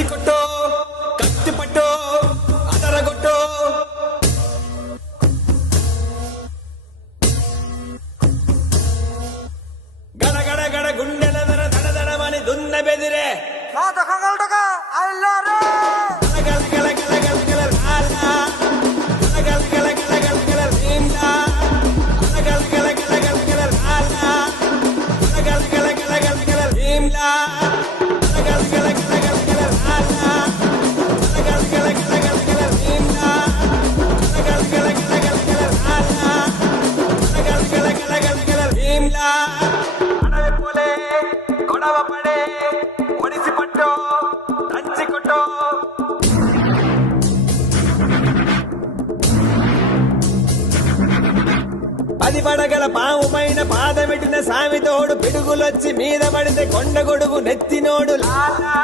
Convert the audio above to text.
దంచి కొట్టో కత్తి పట్టో అదరగొట్టో గడ గడ గడ గుండెల దర దడ దడమని దున్న బెదిరే గల గల గల గల గల లాలా గల గల గల గల గల రీంలా గల గల గల గల గల లాలా గల గల గల గల గల రీంలా గల గల గల గల గల లాలా గల గల గల గల గల రీంలా గల గల గల గల గల లాలా గల గల గల గల గల రీంలా అడవి పోలే గొడవ పడే ఒడిసి పట్టో దంచి కొట్టో పది పడగల పాము పైన పాదమెట్టిన సామితోడు పిడుగులొచ్చి మీద పడితే కొండ గొడుగు నెత్తినోడు లాలా